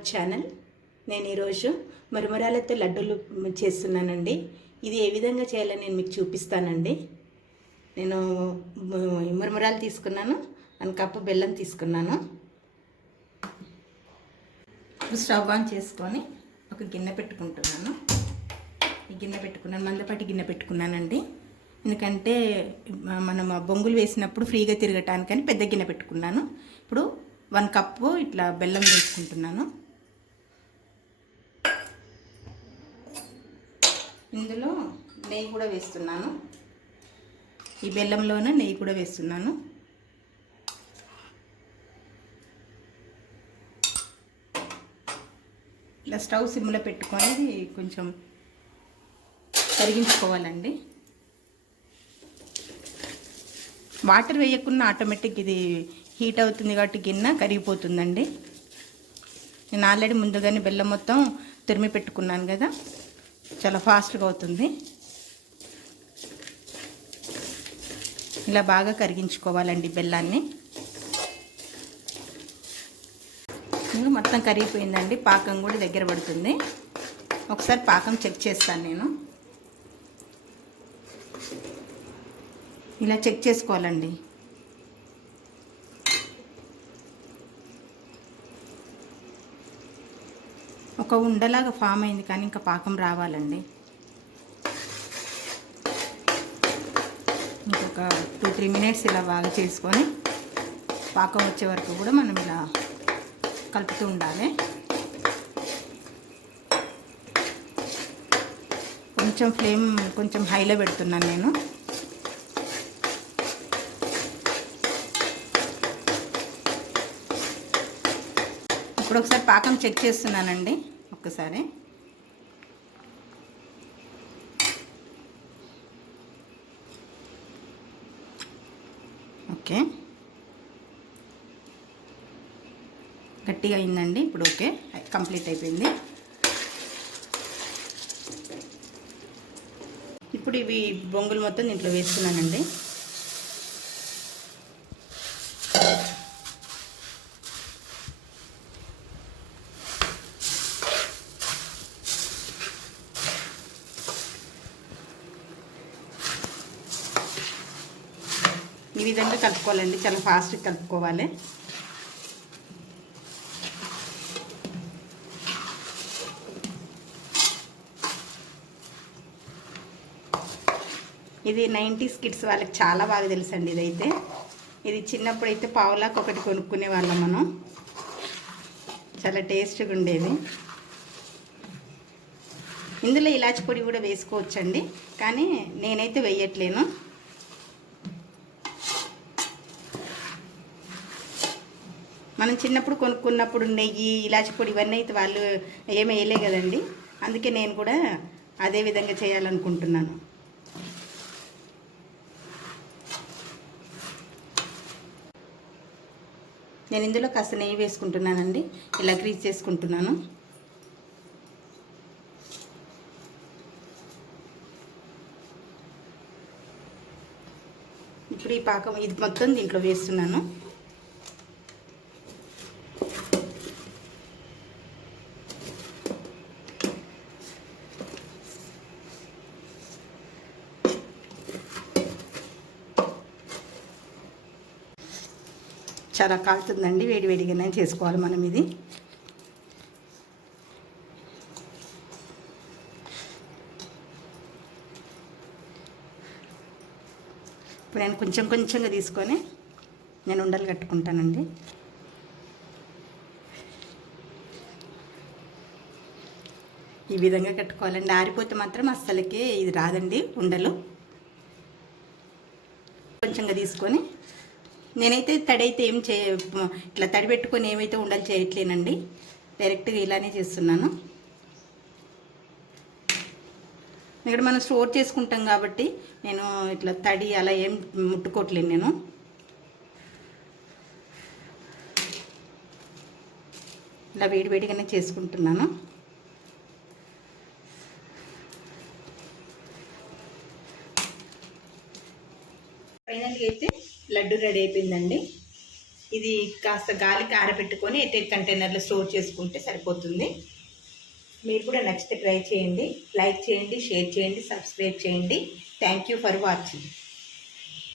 Our channel. నేను ఈరోజు మరమరాలతో లడ్డూలు చేస్తున్నానండి. ఇది ఏ విధంగా చేయాలని నేను మీకు చూపిస్తానండి. నేను మరమరాలు తీసుకున్నాను, 1 కప్పు బెల్లం తీసుకున్నాను. స్టవ్ ఆన్ చేసుకొని ఒక గిన్నె పెట్టుకుంటున్నాను. ఈ గిన్నె పెట్టుకున్నాను, మందపాటి గిన్నె పెట్టుకున్నానండి. ఎందుకంటే మనం బొంగులు వేసినప్పుడు ఫ్రీగా తిరగటానికని పెద్ద గిన్నె పెట్టుకున్నాను. ఇప్పుడు 1 కప్పు ఇట్లా బెల్లం వేసుకుంటున్నాను. ఇందులో నెయ్యి కూడా వేస్తున్నాను. ఈ బెల్లంలోనే నెయ్యి కూడా వేస్తున్నాను. ఇలా స్టవ్ సిమ్లో పెట్టుకొని కొంచెం కరిగించుకోవాలండి. వాటర్ వేయకుండా ఆటోమేటిక్ ఇది హీట్ అవుతుంది కాబట్టి గిన్నె కరిగిపోతుందండి. నేను ఆల్రెడీ ముందుగానే బెల్లం మొత్తం తురిమి పెట్టుకున్నాను కదా, చాలా ఫాస్ట్గా అవుతుంది. ఇలా బాగా కరిగించుకోవాలండి బెల్లాన్ని. ఇంకా మొత్తం కరిగిపోయిందండి. పాకం కూడా దగ్గర పడుతుంది. ఒకసారి పాకం చెక్ చేస్తాను నేను. ఇలా చెక్ చేసుకోవాలండి. ఒక ఉండలాగా ఫామ్ అయింది, కానీ ఇంకా పాకం రావాలండి. ఇంకొక 2-3 మినిట్స్ ఇలా బాగా చేసుకొని పాకం వచ్చే వరకు కూడా మనం ఇలా కలుపుతూ ఉండాలి. కొంచెం ఫ్లేమ్ కొంచెం హైలో పెడుతున్నాను నేను. ఇప్పుడు ఒకసారి పాకం చెక్ చేస్తున్నానండి. ఒక్కసారి ఓకే, గట్టిగా అయిందండి. ఇప్పుడు ఓకే, కంప్లీట్ అయిపోయింది. ఇప్పుడు ఇవి బొంగులు మొత్తం దీంట్లో వేస్తున్నానండి. ఈ విధంగా కలుపుకోవాలండి, చాలా ఫాస్ట్గా కలుపుకోవాలి. ఇది 90s కిడ్స్ వాళ్ళకి చాలా బాగా తెలుసండి. ఇదైతే ఇది చిన్నప్పుడు అయితే పావులాకు ఒకటి కొనుక్కునే వాళ్ళం మనం. చాలా టేస్ట్గా ఉండేది. ఇందులో ఇలాచి పొడి కూడా వేసుకోవచ్చండి, కానీ నేనైతే వేయట్లేను. మనం చిన్నప్పుడు కొనుక్కున్నప్పుడు నెయ్యి, ఇలాచి పొడి ఇవన్నీ అయితే వాళ్ళు ఏమి వేయలే కదండి. అందుకే నేను కూడా అదే విధంగా చేయాలనుకుంటున్నాను. నేను ఇందులో కాస్త నెయ్యి వేసుకుంటున్నానండి. ఇలా గ్రీజ్ చేసుకుంటున్నాను. ఇప్పుడు ఈ పాకం ఇది మొత్తం దీంట్లో వేస్తున్నాను. చాలా కాలుతుందండి, వేడివేడిగానే చేసుకోవాలి మనం ఇది. ఇప్పుడు నేను కొంచెం కొంచెంగా తీసుకొని నేను ఉండలు కట్టుకుంటానండి. ఈ విధంగా కట్టుకోవాలండి. ఆరిపోతే మాత్రం అస్సలకే ఇది రాదండి ఉండలు. కొంచెంగా తీసుకొని నేనైతే తడి అయితే ఇట్లా తడి పెట్టుకొని ఏమైతే ఉండలు చేయట్లేనండి. డైరెక్ట్గా ఇలానే చేస్తున్నాను. ఇక్కడ మనం స్టోర్ చేసుకుంటాం కాబట్టి నేను ఇట్లా తడి అలా ఏం ముట్టుకోవట్లేను. నేను ఇలా వేడివేడిగానే చేసుకుంటున్నాను. ఫైనల్గా అయితే లడ్డు రెడీ అయిపోయిందండి. ఇది కాస్త గాలికి ఆరబెట్టుకొని ఎయిర్ కంటైనర్లో స్టోర్ చేసుకుంటే సరిపోతుంది. మీరు కూడా నచ్చితే ట్రై చేయండి. లైక్ చేయండి, షేర్ చేయండి, సబ్స్క్రైబ్ చేయండి. Thank you for watching.